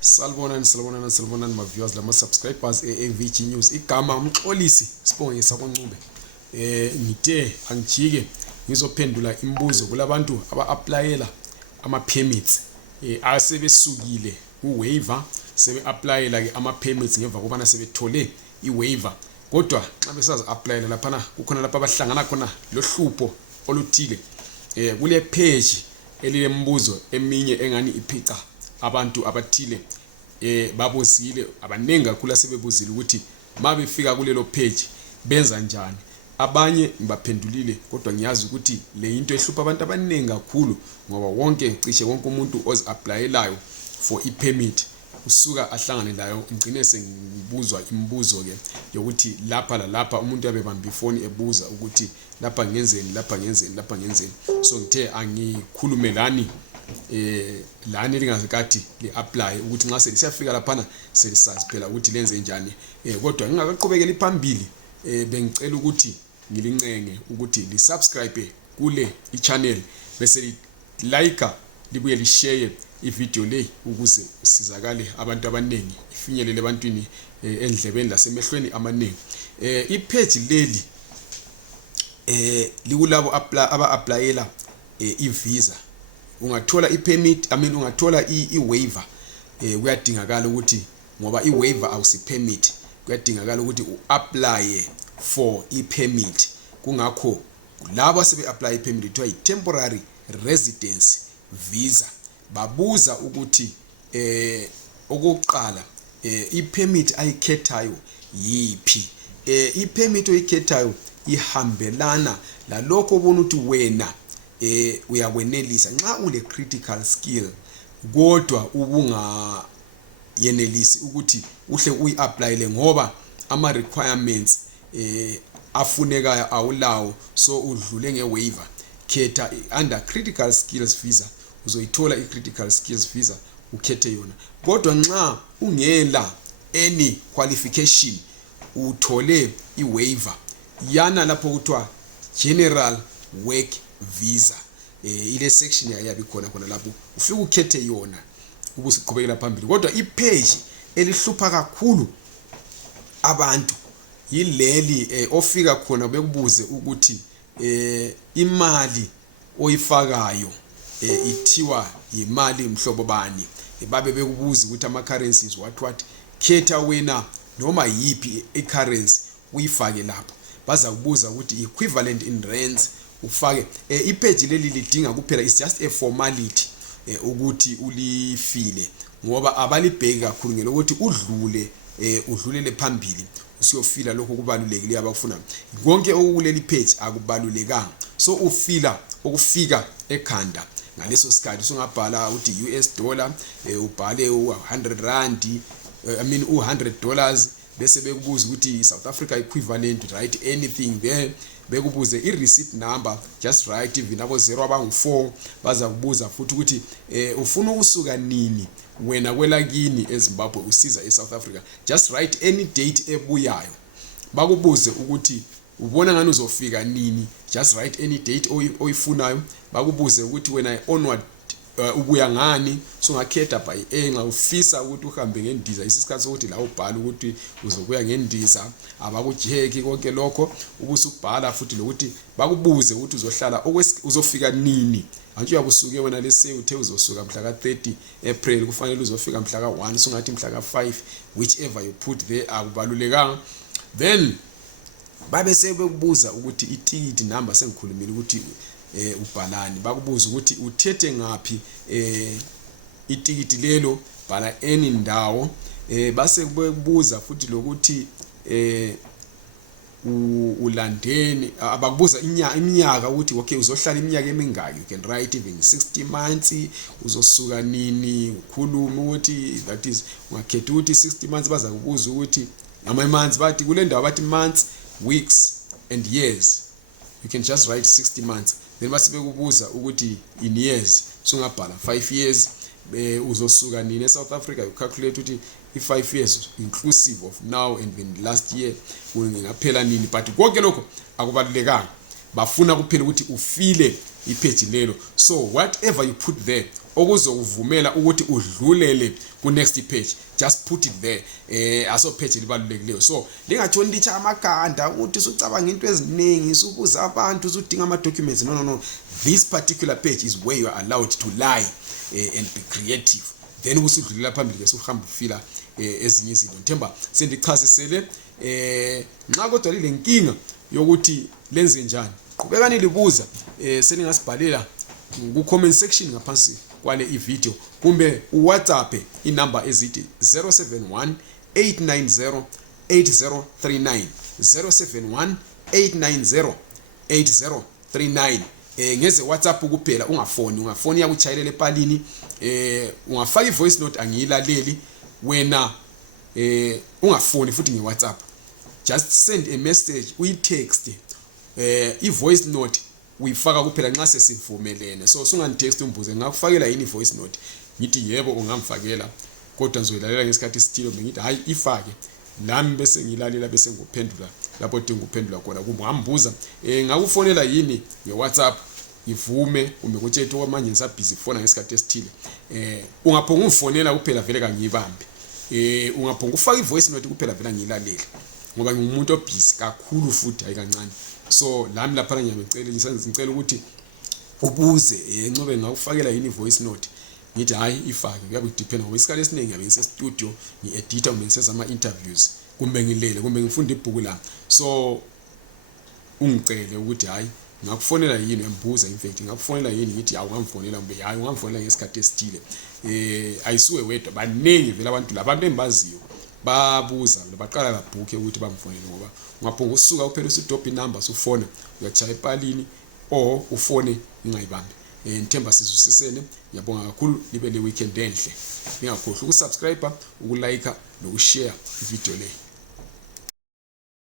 Salibonani my viewers lama subscribers AVG News. Igama umxolisi Sibonge sakoncube. Ngithe angijike ngizophendula imibuzo kulabantu aba-applyela ama permits. Asebesukile uwaiver sebe applyela ke ama permits ngemva kobana sebethole iwaiver. Kodwa xa besazi applyela lapha kukhona lapha abahlangana khona lohlupho oluthile. Kule page elilembuzo eminye engani iphica abantu abathile babuzile abanenga kakhulu asebebuzile ukuthi mabefika kulelo page benza njani. Abanye ngibaphendulile kodwa ngiyazi ukuthi le into ehlupha abantu abanengi kakhulu ngoba cishe wonke umuntu ozi-applyelayo for i-permit usuka ahlangane layo ngicine sengibuzwa imibuzo ke yokuthi lapha umuntu abebamba ifoni ebuza ukuthi lapha ngenzeni. So ngithe angikhulumelani lani elingazikathi li-apply ukuthi nxa selisiyafika laphana selisazi phela ukuthi lenze njani. Kodwa ngingakaqhubekeli phambili bengicela ukuthi ngilincenge ukuthi li-subscribe kule i-channel bese like libuye li-share i-video le ukuze usizakale abantu abanengi ifinyelele ebantwini endlebeni lasemehlweni amaningi. I-page leli likulabo aba-applyela i-visa. Ungathola i-permit ungathola i-waiver. Kuyadingakala ukuthi ngoba i-waiver awusi-permit kuyadingakala ukuthi u-apply for i-permit. Kungakho labo sebe-apply i-permit kuthiwa i-temporary residence visa. Babuza ukuthi okokuqala i-permit ayikhethayo yiphi. I-permit oyikhethayo ihambelana lalokho ubona ukuthi wena uyakwenelisa nxa ule critical skill kodwa ubungayenelisi ukuthi uhle uyi-applyele ngoba ama requirements afunekayo awulawo, so udlule nge-waiver. Khetha under critical skills visa, uzoyithola i-critical skills visa ukhethe yona. Kodwa nxa ungela any qualification uthole i-waiver yana lapho kuthiwa general work visa. Ile section yayabi khona lapho ufika ukhethe yona ubusiqhubekela phambili. Kodwa i-page elihlupha kakhulu abantu yileli ofika khona bekubuze ukuthi imali oyifakayo ithiwa imali mhlobo bani. Babe bekubuza ukuthi ama currencies what khetha wena noma yipi i-currency uyifake lapho. Baza kubuza ukuthi equivalent in rands ufake. I-page leli lidinga kuphela is just a formality ukuthi ulifile ngoba abalibheki kakhulu ngelokuthi udlulele phambili usiyofila lokho kubalulekile abakufuna. Konke okuleli page akubalulekanga, so ufila okufika ekhanda ngaleso sikhathi. Usungabhala ukuthi US dollar ubhale u100 rand $100 bese bekubuza ukuthi South Africa equivalent, write anything there. Bekubuze i-receipt number, just write even abo 0 abangu4. Baza kubuza futhi ukuthi ufuna ukusuka nini wena kwelakini eZimbabwe usiza eSouth Africa, just write any date ebuyayo. Bakubuze ukuthi ubona ngani uzofika nini, just write any date oyifunayo. Bakubuze ukuthi wena onward ubuya ngani, so ngakhetha by nxa ufisa ukuthi uhambe ngendiza isikhathi sokuthi la ubhala ukuthi uzokuya ngendiza abakujeki konke lokho ubusubhala futhi lokuthi bakubuze ukuthi uzohlala uzofika nini. Anje uyakusuke wena lese uthe uzosuka mhla ka30 April kufanele uzofika mhla ka1, so ngathi mhla ka5, whichever you put there akubalulekanga. Then babe sebekubuza ukuthi i-ticket number sengikhulumile ukuthi ubhalani. Bakubuza ukuthi uthethe ngapi itikiti lelo, bhala eni ndawo. Base kubuza futhi lokuthi ulandeni. Abakubuza iminyaka ukuthi okay uzohlala iminyaka emingaki. You can write even 60 months. Uzosuka nini ukhuluma ukuthi that is ungakhetha ukuthi 60 months. Baza kubuza ukuthi ama months bathi kule ndawo bathi months, weeks and years. You can just write 60 months. Then base bekubuza ukuthi in years, so ungabhala 5 years. Uzosuka nini eSouth Africa, you calculate ukuthi i5 years inclusive of now and then last year ungaphela nini. But konke lokho akubalulekanga, bafuna kuphela ukuthi ufile ipage lelo. So whatever you put there okuzokuvumela ukuthi udlulele ku next page. Just put it there. Aso page libalulekileyo. So lingatshoni licha amaganda ukuthi usucabanga into eziningi, usubuza abantu, usudinga ama documents. No. This particular page is where you are allowed to lie and be creative. Then usudlulela phambili bese uhamba ufila ezinye izinto. Themba sendichasisele nxa kodwa lile nkinga yokuthi lenze njani. Qhubekani libuza seningasibhalela ku comment section ngaphansi kwale i-video kumbe uWhatsApp inamba ezithi 071 890 8039 071 890 8039. Ngeze WhatsApp kuphela, ungafoni yakuchayelele epalini. Ungafaka i-voice note angiyilaleli wena, ungafoni futhi nge-WhatsApp. Just send a message, uyi-text. I-voice note uyifaka kuphela nxa sesivumelene. So sungangitext umbuze ngakufakela yini i-voice note, ngithi yebo ungamfakela kodwa ngizoyilalela ngesikhathi esithile, ngithi hayi ifake lami bese ngilalela bese nguphendula lapho dinga uphendula khona. Kumbe ngambuza ngakufonela yini nge-WhatsApp ivume, kumbe kutshela ukuthi manje ngisabhizi fona ngesikhathi esithile. Ungaphonga ufonela kuphela vele kangiyibambe. Ungaphonga ufaka i-voice note kuphela vele ngiyilalele ngoba ngumuntu obhizi kakhulu futhi hayi kancane. So lami lapha ngiyacela ukuthi ubuze encobe ngakufakela yini i-voice note, ngithi hayi ifake. Kuyabe kudepend ngoba isikhathi esiningi ngiyabe ngise studio ngi-edita kumbe ngisenza ama-interviews kumbe ngilele kumbe ngifunda ibhuku lami. So ungicele ukuthi hayi ngakufonela yini, uyambuza in fact ngakufonela yini, ngithi awungamfonela kumbe hayi ungamfonela ngesikhathi esithile. Ayisuwe wedwa, baningi vele abantu labantu engibaziyo babuza baqala babhuke ukuthi bamfonele ngoba ungaphonga usuka uphela usidobha inamba usufona uyachaya epalini or ufone ingayibambi. Ngithemba sizusisene. Ngiyabonga kakhulu, libe le weekend enhle. Ningakhohlwa ukusubscribe, ukulike nokushare ivideo le.